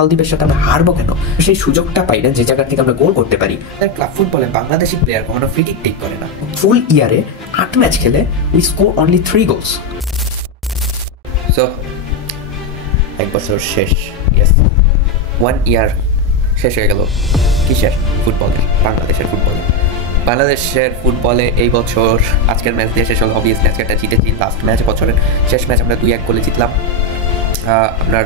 মালদ্বীপের সাথে আমরা হারবো কেন? সেই সুযোগটা পাই না যে জায়গা থেকে আমরা গোল করতে পারি। ক্লাব ফুটবলে বাংলাদেশি প্লেয়ার কখনো ফ্রি কিক টেক করে না। ফুল ইয়ারে 8 ম্যাচ খেলে we score only 3 goals. So এক বছর শেষ, ইয়েস 1 ইয়ার শেষ হয়ে গেল। কিসের? ফুটবলের, বাংলাদেশের ফুটবলে। বাংলাদেশের ফুটবলে এই বছর আজকের ম্যাচ দিয়ে শেষ হলো। অবভিয়াসলি আজকে একটা জিতেছি, লাস্ট ম্যাচ, বছরের শেষ ম্যাচ আমরা 2-1 গোলে জিতলাম। আপনার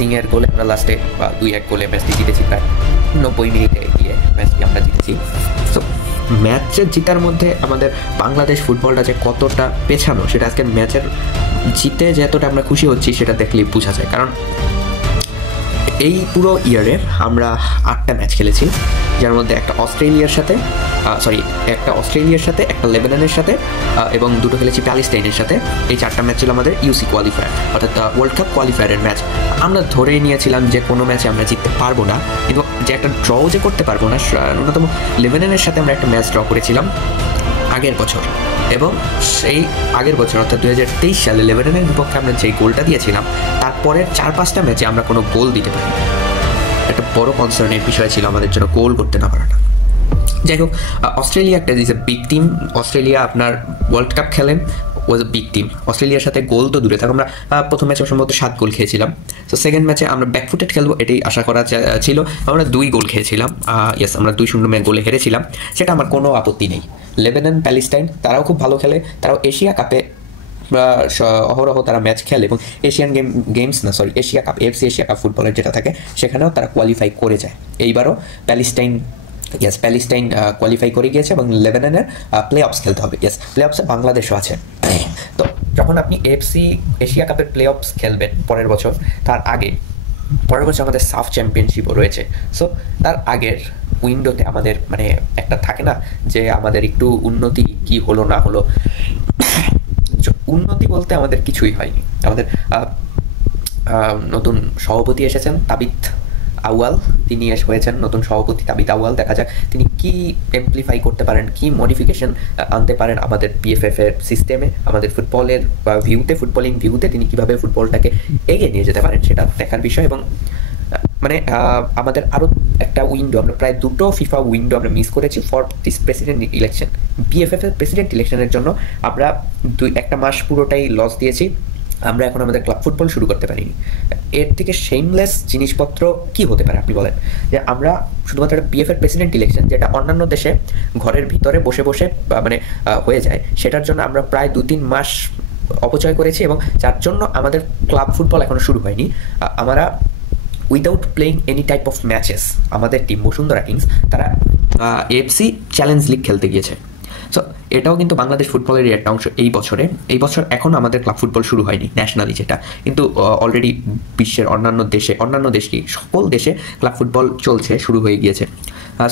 সিংয়ের গোলে আমরা লাস্টে 2-1 গোলে ম্যাচটি জিতেছি, প্রায় 90 মিনিটে গিয়ে ম্যাচটি আমরা জিতেছি। সো ম্যাচের জিতার মধ্যে আমাদের বাংলাদেশ ফুটবলটা যে কতটা পেছানো সেটা আজকের ম্যাচের জিতে যতটা আমরা খুশি হচ্ছি সেটা দেখলেই বোঝা যায়। কারণ এই পুরো ইয়ারে আমরা 8টা ম্যাচ খেলেছি, যার মধ্যে একটা অস্ট্রেলিয়ার সাথে একটা লেবাননের সাথে এবং 2টো খেলেছি প্যালেস্টাইনের সাথে। এই 4টা ম্যাচ ছিল আমাদের ইউসি কোয়ালিফায়ার, অর্থাৎ ওয়ার্ল্ড কাপ কোয়ালিফায়ারের ম্যাচ। আমরা ধরেই নিয়েছিলাম যে কোনো ম্যাচে আমরা জিততে পারবো না, কিন্তু যে একটা ড্রও যে করতে পারবো না, ন্যূনতম লেবাননের সাথে আমরা একটা ম্যাচ ড্র করেছিলাম আগের বছর। এবং সেই আগের বছর অর্থাৎ 2023 সালে লেবাননের বিপক্ষে আমরা যেই গোলটা দিয়েছিলাম তারপরের 4-5টা ম্যাচে আমরা কোনো গোল দিতে পারি। একটা বড় কনসার্নের বিষয় ছিল আমাদের জন্য গোল করতে না পারাটা। যাই হোক, অস্ট্রেলিয়া একটা is a big team. Australia আপনার ওয়ার্ল্ড কাপ খেলেন, ওয়াজ এ বিগ টিম। অস্ট্রেলিয়ার সাথে গোল তো দূরে থাক, আমরা প্রথম ম্যাচে সম্ভবত 7 গোল খেয়েছিলাম। তো সেকেন্ড ম্যাচে আমরা ব্যাকফুটেড খেলবো এটাই আশা করা ছিল। আমরা 2 গোল খেয়েছিলাম, ইয়েস আমরা 2-0 গোলে হেরেছিলাম, সেটা আমার কোনো আপত্তি নেই। লেবানন, প্যালেস্টাইন তারাও খুব ভালো খেলে, তারাও এশিয়া কাপে অহরহ তারা ম্যাচ খেলে এবং Asia cup, FC Asia cup ফুটবলের যেটা থাকে সেখানেও তারা কোয়ালিফাই করে যায়। এইবারও প্যালেস্টাইন কোয়ালিফাই করে গিয়েছে এবং লেবাননের প্লে অফস খেলতে হবে। প্লে অফসে বাংলাদেশও আছে। তো যখন আপনি এফসি এশিয়া কাপের প্লে অফস খেলবেন পরের বছর আমাদের সাফ চ্যাম্পিয়নশিপও রয়েছে। সো তার আগের উইন্ডোতে আমাদের একটা থাকে না যে আমাদের একটু উন্নতি কি হলো না হলো। উন্নতি বলতে আমাদের কিছুই হয়নি। আমাদের নতুন সভাপতি এসেছেন তাবিত আউয়াল, তিনি হয়েছেন নতুন সভাপতি তাবিত আউয়াল। দেখা যাক তিনি কি এমপ্লিফাই করতে পারেন, কি মডিফিকেশন আনতে পারেন আমাদের পিএফএফ এর সিস্টেমে, আমাদের ফুটবলের ফুটবলিং ভিউতে তিনি কিভাবে ফুটবলটাকে এগিয়ে নিয়ে যেতে পারেন সেটা দেখার বিষয়। এবং আমাদের আরও একটা উইন্ডো, আমরা প্রায় 2টো ফিফা উইন্ডো আমরা মিস করেছি for this president election. BFF এর প্রেসিডেন্ট ইলেকশনের জন্য আমরা 1 মাস পুরোটাই লস দিয়েছি। আমরা এখন আমাদের ক্লাব ফুটবল শুরু করতে পারিনি। এর থেকে শেমলেস জিনিসপত্র কি হতে পারে আপনি বলেন? যে আমরা শুধুমাত্র একটা বিএফএফ প্রেসিডেন্ট ইলেকশন, যেটা অন্যান্য দেশে ঘরের ভিতরে বসে বসে হয়ে যায়, সেটার জন্য আমরা প্রায় 2-3 মাস অপচয় করেছি এবং যার জন্য আমাদের ক্লাব ফুটবল এখনো শুরু হয়নি। আমরা without playing any type of matches আমাদের টিম বসুন্ধরা কিংস তারা এফসি চ্যালেঞ্জ লিগ খেলতে গিয়েছে। সো এটাও কিন্তু বাংলাদেশ ফুটবলেরই একটা অংশ। এই বছর এখন আমাদের ক্লাব ফুটবল শুরু হয়নি ন্যাশনালি, যেটা কিন্তু অলরেডি বিশ্বের অন্যান্য দেশ কি সকল দেশে ক্লাব ফুটবল চলছে, শুরু হয়ে গিয়েছে।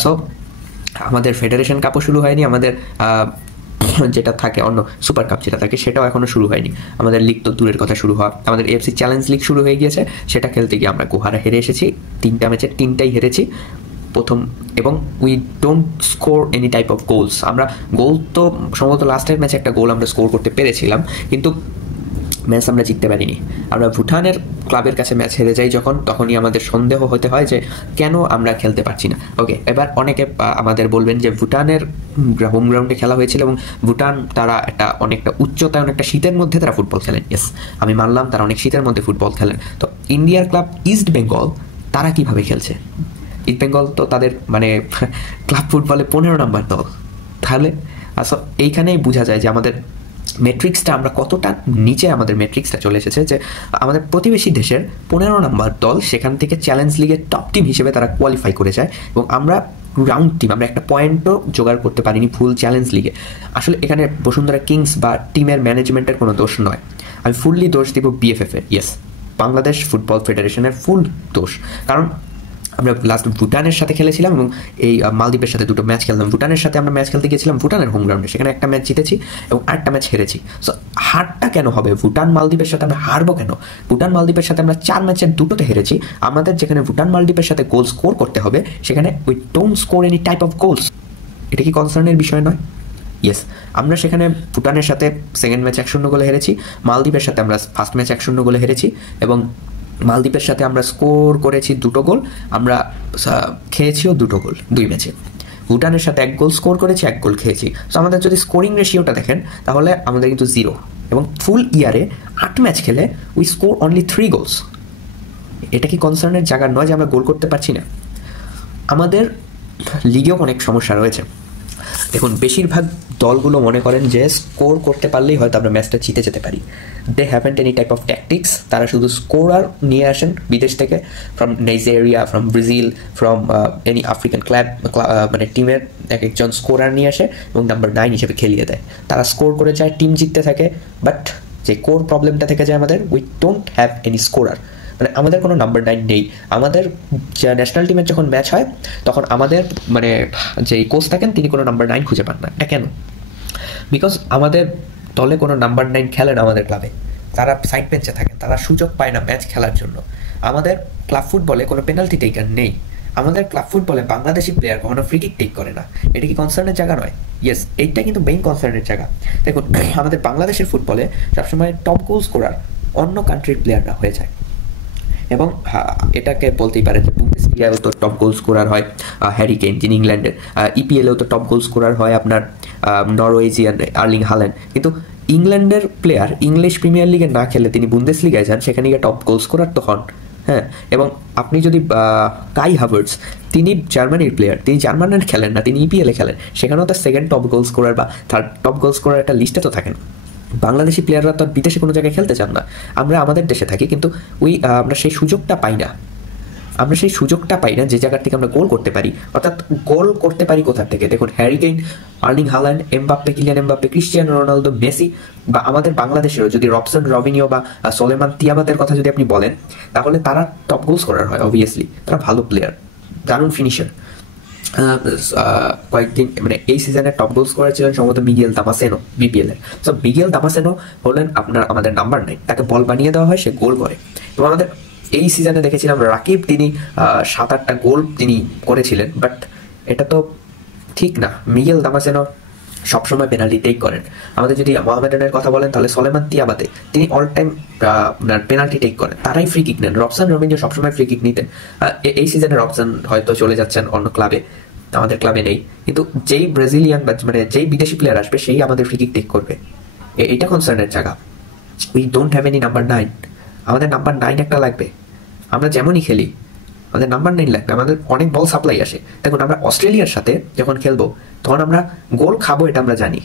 সো আমাদের ফেডারেশন কাপও শুরু হয়নি, আমাদের যেটা থাকে অন্য সুপার কাপ যেটা থাকে সেটাও এখনও শুরু হয়নি। আমাদের লিগ তো দূরের কথা শুরু হওয়া, আমাদের এফসি চ্যালেঞ্জ লিগ শুরু হয়ে গিয়েছে, সেটা খেলতে গিয়ে আমরা গোহারা হেরে এসেছি। 3টা ম্যাচের 3টাই হেরেছি প্রথম, এবং we don't score any type of goals. আমরা গোল তো সম্ভবত লাস্টের ম্যাচে একটা গোল আমরা স্কোর করতে পেরেছিলাম, কিন্তু ম্যাচ আমরা জিততে পারিনি। আমরা ভুটানের ক্লাবের কাছে ম্যাচ হেরে যাই তখনই আমাদের সন্দেহ হতে হয় যে কেন আমরা খেলতে পারছি না। ওকে, এবার অনেকে আমাদের বলবেন যে ভুটানের হোম গ্রাউন্ডে খেলা হয়েছিল এবং ভুটান তারা অনেকটা উচ্চতায়, অনেকটা শীতের মধ্যে তারা ফুটবল খেলেন। ইয়েস, আমি মানলাম তারা অনেক শীতের মধ্যে ফুটবল খেলেন। তো ইন্ডিয়ার ক্লাব ইস্ট বেঙ্গল তারা কিভাবে খেলছে? ইস্ট বেঙ্গল তো তাদের ক্লাব ফুটবলে 15 নম্বর দল। তাহলে এইখানেই বোঝা যায় যে আমাদের মেট্রিক্সটা, আমরা কতটা নিচে আমাদের মেট্রিক্সটা চলে এসেছে। যে আমাদের প্রতিবেশী দেশের 15 নম্বর দল সেখান থেকে চ্যালেঞ্জ লিগের টপ টিম হিসেবে তারা কোয়ালিফাই করে যায় এবং আমরা রাউন্ড টিম, আমরা একটা পয়েন্টও জোগাড় করতে পারিনি ফুল চ্যালেঞ্জ লিগে। আসলে এখানে বসুন্ধরা কিংস বা টিমের ম্যানেজমেন্টের কোনো দোষ নয়, আমি ফুললি দোষ দিব বিএফএফ এর, ইয়েস বাংলাদেশ ফুটবল ফেডারেশনের ফুল দোষ। কারণ আমরা লাস্ট ভুটানের সাথে খেলেছিলাম এবং এই মালদ্বীপের সাথে 2টো ম্যাচ খেললাম। ভুটানের সাথে আমরা ম্যাচ খেলতে গিয়েছিলাম ভুটানের হোম গ্রাউন্ডে, সেখানে একটা ম্যাচ জিতেছি এবং 8টা ম্যাচ হেরেছি। সো হারটা কেন হবে? ভুটান মালদ্বীপের সাথে আমরা হারবো কেন? ভুটান মালদ্বীপের সাথে আমরা 4 ম্যাচের 2টোতে হেরেছি। আমাদের যেখানে ভুটান মালদ্বীপের সাথে গোল স্কোর করতে হবে সেখানে we don't score any type of goals. এটা কি কনসার্নের বিষয় নয়? ইয়েস, আমরা সেখানে ভুটানের সাথে সেকেন্ড ম্যাচ 1-0 গোলে হেরেছি, মালদ্বীপের সাথে আমরা ফার্স্ট ম্যাচ 1-0 গোলে হেরেছি এবং মালদ্বীপের সাথে আমরা স্কোর করেছি 2টো গোল, আমরা খেয়েছিও 2টো গোল 2 ম্যাচে। ভুটানের সাথে 1 গোল স্কোর করেছি, 1 গোল খেয়েছি। সো আমাদের যদি স্কোরিং রেশিওটা দেখেন তাহলে আমাদের কিন্তু 0, এবং ফুল ইয়ারে 8 ম্যাচ খেলে উই স্কোর অনলি 3 গোলস। এটা কি কনসার্নের জায়গা নয় যে আমরা গোল করতে পারছি না? আমাদের লিগেও অনেক সমস্যা রয়েছে। দেখুন, বেশিরভাগ দলগুলো মনে করেন যে স্কোর করতে পারলেই হয়তো আমরা ম্যাচটা জিতে যেতে পারি। They haven't any type of tactics. তারা শুধু স্কোরার নিয়ে আসেন বিদেশ থেকে, from Nigeria, from Brazil, from any African club, মানে টিমের একজন স্কোরার নিয়ে আসে এবং নাম্বার 9 হিসেবে খেলিয়ে দেয়। তারা স্কোর করে যায়, টিম জিততে থাকে। বাট যে কোর প্রবলেমটা থেকে যায় আমাদের, we don't have any scorer. মানে আমাদের কোনো নাম্বার 9 নেই। আমাদের ন্যাশনাল টিমের যখন ম্যাচ হয় তখন আমাদের মানে যে কোচ থাকেন তিনি কোনো নাম্বার 9 খুঁজে পান না। এটা কেন? বিকজ আমাদের দলে কোনো নাম্বার 9 খেলেন আমাদের ক্লাবে, তারা সাইড বেঞ্চে থাকেন, তারা সুযোগ পায় না ম্যাচ খেলার জন্য। আমাদের ক্লাব ফুটবলে কোনো পেনাল্টি টেকার নেই। আমাদের ক্লাব ফুটবলে বাংলাদেশি প্লেয়ার কখনো ফ্রি কিক টেক করে না। এটা কি কনসার্নের জায়গা নয়? ইয়েস, এইটা কিন্তু মেইন কনসার্নের জায়গা। দেখুন, আমাদের বাংলাদেশের ফুটবলে সবসময় টপ গোল স্কোরার অন্য কান্ট্রির প্লেয়াররা হয়ে যায়, এবং এটাকে বলতেই পারে যে বুন্দেসলিগায়ও তো টপ গোল স্কোরার হয় হ্যারি কেইন, যিনি ইংল্যান্ডের। ইপিএলেও তো টপ গোল স্কোরার হয় আপনার নরওয়েজিয়ান আর্লিং হাল্যান্ড। কিন্তু ইংল্যান্ডের প্লেয়ার ইংলিশ প্রিমিয়ার লিগে না খেলে তিনি বুন্দেসলিগায় যান, সেখানে গিয়ে টপ গোল স্কোরার তো হন। হ্যাঁ, এবং আপনি যদি কাই হাভার্টস, তিনি জার্মানির প্লেয়ার, তিনি জার্মানির খেলেন না, তিনি ইপিএলে খেলেন, সেখানেও তার সেকেন্ড টপ গোল স্কোরার বা থার্ড টপ গোল স্কোরার একটা লিস্টে তো থাকেন। বাংলাদেশি প্লেয়াররা তো বিদেশে কোনো জায়গায় খেলতে চান না, আমরা আমাদের দেশে থাকি, কিন্তু আমরা সেই সুযোগটা পাই না। আমরা সেই সুযোগটা পাই না যে জায়গার থেকে আমরা গোল করতে পারি। অর্থাৎ গোল করতে পারি কোথা থেকে? দেখুন, Harry Kane, Erling Haaland, Mbappe, Kylian Mbappe, Cristiano Ronaldo, Messi, বা আমাদের বাংলাদেশেরও যদি রবসন, রবিনিও বা সোলেমান তিয়াবাতের কথা যদি আপনি বলেন, তাহলে তারা টপ গোল স্কোরার হয়। অবভিয়াসলি তারা ভালো প্লেয়ার, দারুণ ফিনিশার। কয়েকদিন মানে এই সিজনে টপ গোল স্কোরার ছিলেন সম্ভবত মিগেল দামাসেনো বিপিএল-এর। সো মিগেল দামাসেনো হলেন আমাদের নাম্বার 9। তাকে বল বানিয়ে দেওয়া হয়, সে গোল করে। এবং আমাদের এই সিজনে দেখেছিলাম রাকিব, তিনি 7-8টা গোল তিনি করেছিলেন। বাট এটা তো ঠিক না। মিগেল দামাসেনো সবসময় পেনাল্টি টেক করেন। আমাদের যদি মোহামেডানের কথা বলেন তাহলে সলেমান তিয়াবাতে, তিনি অল টাইম পেনাল্টি টেক করেন, তারাই ফ্রি কিক নেন। রবসন, রবিনিও সবসময় ফ্রি কিক নিতেন। এই সিজনে রবসন হয়তো চলে যাচ্ছেন অন্য ক্লাবে, আমাদের ক্লাবে নেই। কিন্তু যেই ব্রাজিলিয়ান বা মানে যেই বিদেশি প্লেয়ার আসবে সেই আমাদের ফ্রি কিক টেক করবে। এটা কনসার্নের জায়গা। We don't have any number 9। আমাদের নাম্বার 9 একটা লাগবে। আমরা যেমনই খেলি আমাদের নাম্বার 9 লাগবে। আমাদের অনেক বল সাপ্লাই আসে। দেখুন, আমরা অস্ট্রেলিয়ার সাথে যখন খেলবো তখন আমরা গোল খাবো, এটা আমরা জানি।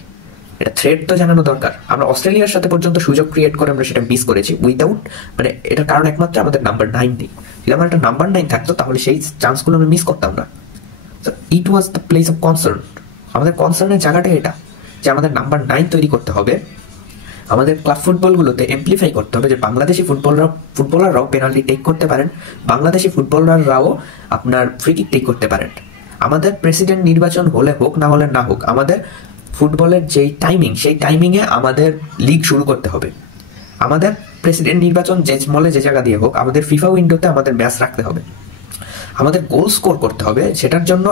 এটা থ্রেড তো জানানো দরকার। আমরা অস্ট্রেলিয়ার সাথে পর্যন্ত সুযোগ ক্রিয়েট করে আমরা সেটা মিস করেছি উইদাউট, মানে এটার কারণ একমাত্র আমাদের নাম্বার 9 নেই। যদি আমার একটা নাম্বার 9 থাকতো তাহলে সেই চান্সগুলো আমরা মিস করতাম না। So it was the place of concern. আমাদের কনসার্নের জায়গাটাই এটা যে আমাদের নাম্বার 9 তৈরি করতে হবে। আমাদের ক্লাব ফুটবলগুলোতে এমপ্লিফাই করতে হবে যে বাংলাদেশি ফুটবলাররাও পেনাল্টি টেক করতে পারেন, বাংলাদেশি ফুটবলাররাও আপনার ফ্রি কিক টেক করতে পারেন। আমাদের প্রেসিডেন্ট নির্বাচন হলে হোক, না হলে না হোক, আমাদের ফুটবলের যেই টাইমিং, সেই টাইমিংয়ে আমাদের লিগ শুরু করতে হবে। আমাদের প্রেসিডেন্ট নির্বাচন যে মলে যে জায়গা দিয়ে হোক, আমাদের ফিফা উইন্ডোতে আমাদের ম্যাচ রাখতে হবে। আমাদের গোল স্কোর করতে হবে, সেটার জন্য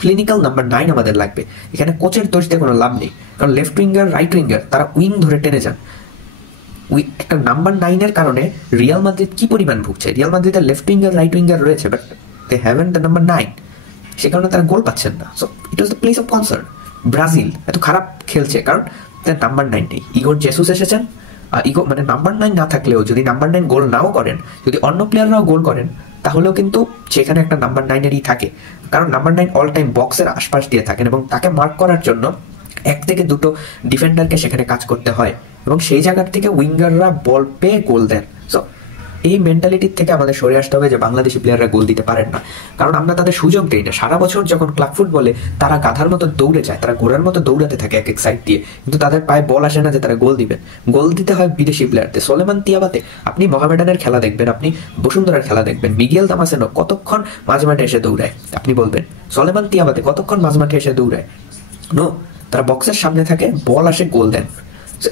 ক্লিনিক্যাল নাম্বার 9 আমাদের লাগবে। এখানে কোচের দোষ দিয়ে কোনো লাভ নেই, কারণ লেফট উইঙ্গার, রাইট উইঙ্গার তারা উইং ধরে টেনে যান। একটা নাম্বার 9-এর কারণে রিয়াল মাদ্রিদ কি পরিমাণ ভুগছে। রিয়াল মাদ্রিদের লেফট উইঙ্গার, রাইট উইঙ্গার রয়েছে, but they haven't the number 9। সে কারণে তারা গোল পাচ্ছেন না। So it was the place of concern. Brazil এত খারাপ খেলছে কারণ তার নাম্বার 9 নেই। ইগোর জেসুস এসেছেন, ইগো মানে নাম্বার 9 না থাকলেও যদি নাম্বার 9 গোল নাও করেন, যদি অন্য প্লেয়াররাও গোল করেন, তাহলেও কিন্তু সেখানে একটা নাম্বার 9-এরই থাকে। কারণ নাম্বার 9 অল টাইম বক্সের আশপাশ দিয়ে থাকেন এবং তাকে মার্ক করার জন্য 1 থেকে 2টো ডিফেন্ডারকে সেখানে কাজ করতে হয়, এবং সেই জায়গার থেকে উইঙ্গাররা বল পেয়ে গোল দেন। সো এই মেন্টালিটির থেকে আমাদের সরে আসতে হবে যে বাংলাদেশি প্লেয়াররা গোল দিতে পারেন না, কারণ আমরা তাদের সুযোগ দিই না। সারা বছর যখন ক্লাব ফুটবলে তারা গাধার মতো দৌড়ে যায়, তারা ঘোড়ার মতো দৌড়াতে থাকে এক এক সাইড দিয়ে, কিন্তু তাদের পায়ে বল আসে না যে তারা গোল দিবেন। গোল দিতে হয় বিদেশি প্লেয়ারদের। সোলেমান তিয়াবাতে, আপনি মোহামেডানের খেলা দেখবেন, আপনি বসুন্ধরার খেলা দেখবেন, মিগেল দামাসেনো কতক্ষণ মাঝমাঠে এসে দৌড়ায়, আপনি বলবেন সোলেমান তিয়াবাতে কতক্ষণ মাঝমাঠে এসে দৌড়ায়? নো, তারা বক্সের সামনে থাকে, বল আসে, গোল দেন।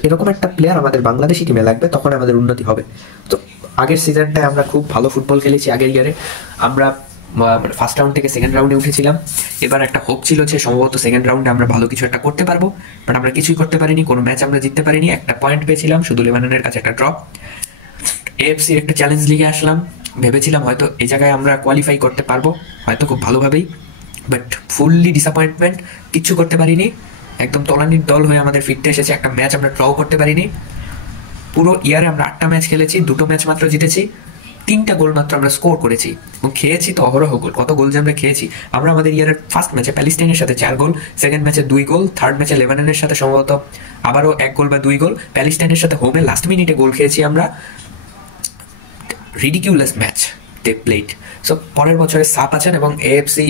এরকম একটা প্লেয়ার আমাদের বাংলাদেশি টিমে লাগবে, তখন আমাদের উন্নতি হবে। তো আগের সিজনটায় আমরা খুব ভালো ফুটবল খেলেছি। আগের ইয়ারে আমরা ফার্স্ট রাউন্ড থেকে সেকেন্ড রাউন্ডে উঠেছিলাম। এবার একটা হোপ ছিল যে সম্ভবত সেকেন্ড রাউন্ডে আমরা ভালো কিছু একটা করতে পারবো, বাট আমরা কিছুই করতে পারিনি। কোনো ম্যাচ আমরা জিততে পারিনি, একটা পয়েন্ট পেয়েছিলাম শুধু লেবাননের কাছে, একটা ড্রপ। এএফসির একটা চ্যালেঞ্জ লিগে আসলাম, ভেবেছিলাম হয়তো এই জায়গায় আমরা কোয়ালিফাই করতে পারবো, হয়তো খুব ভালোভাবেই, বাট ফুললি ডিসঅ্যাপয়েন্টমেন্ট, কিচ্ছু করতে পারিনি। একদম তলানির দল হয়ে আমাদের ফিরতে এসেছে। একটা ম্যাচ আমরা ড্র করতে পারিনি। পুরো ইয়ারে আমরা 8টা ম্যাচ খেলেছি, 2টো ম্যাচ মাত্র জিতেছি, 3টা গোল মাত্র আমরা স্কোর করেছি এবং খেয়েছি তো অহরহ গোল। কত গোল যে আমরা খেয়েছি! আমরা আমাদের ইয়ারের ফার্স্ট ম্যাচে প্যালেস্টাইনের সাথে 4 গোল, সেকেন্ড ম্যাচে 2 গোল, থার্ড ম্যাচে লেবাননের সাথে সম্ভবত আবারও 1 গোল বা 2 গোল, প্যালেস্টাইনের সাথে হোমে লাস্ট মিনিটে গোল খেয়েছি আমরা। Ridiculous match they played. So পরের বছরে সাপ আছেন এবং এএফসি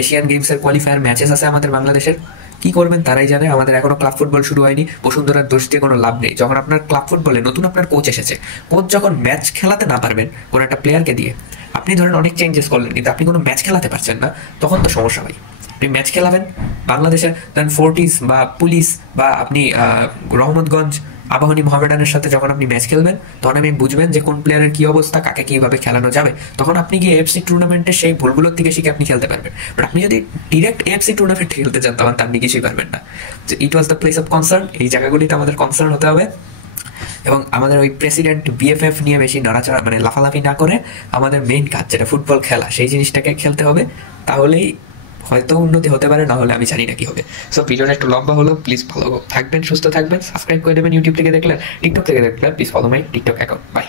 এশিয়ান গেমসের কোয়ালিফায়ার ম্যাচেস আছে আমাদের বাংলাদেশের। কি করবেন তারাই জানে। আমাদের এখনো ক্লাব ফুটবল শুরু হয়নি। বসুন্ধরার দোষ দিয়ে কোনো লাভ নেই। যখন আপনার ক্লাব ফুটবলে নতুন আপনার কোচ এসেছে, কোচ যখন ম্যাচ খেলাতে না পারবেন কোনো একটা প্লেয়ারকে দিয়ে, আপনি ধরেন অনেক চেঞ্জেস করলেন কিন্তু আপনি কোনো ম্যাচ খেলাতে পারছেন না, তখন তো সমস্যা হয়। আপনি ম্যাচ খেলাবেন বাংলাদেশের দেন ফোর্টিস বা পুলিশ বা আপনি রহমতগঞ্জ আবাহনী মোহামেডানের সাথে যখন আপনি ম্যাচ খেলবেন, তখন আপনি বুঝবেন যে কোন প্লেয়ারের কী অবস্থা, কাকে কীভাবে খেলানো যাবে। তখন আপনি গিয়ে এএফসি টুর্নামেন্টে সেই ভুলগুলোর থেকে শিখে আপনি খেলতে পারবেন। বাট আপনি যদি ডিরেক্ট এএফসি টুর্নামেন্টে খেলতে চান, তখন আপনি কিছুই পারবেন না। যে it was the place of concern, এই জায়গাগুলিতে আমাদের কনসার্ন হতে হবে এবং আমাদের ওই প্রেসিডেন্ট বিএফএফ নিয়ে বেশি নড়াচড়া মানে লাফালাফি না করে আমাদের মেইন কাজ যেটা ফুটবল খেলা, সেই জিনিসটাকে খেলতে হবে। তাহলেই হয়তো উন্নতি হতে পারে, না হলে আমি জানি না কি হবে। সো ভিডিওটা একটু লম্বা হলো, প্লিজ ভালো থাকবেন, সুস্থ থাকবেন, সাবস্ক্রাইব করে দেবেন ইউটিউব থেকে দেখলেন, টিকটক থেকে দেখলেন, please follow my TikTok account. By.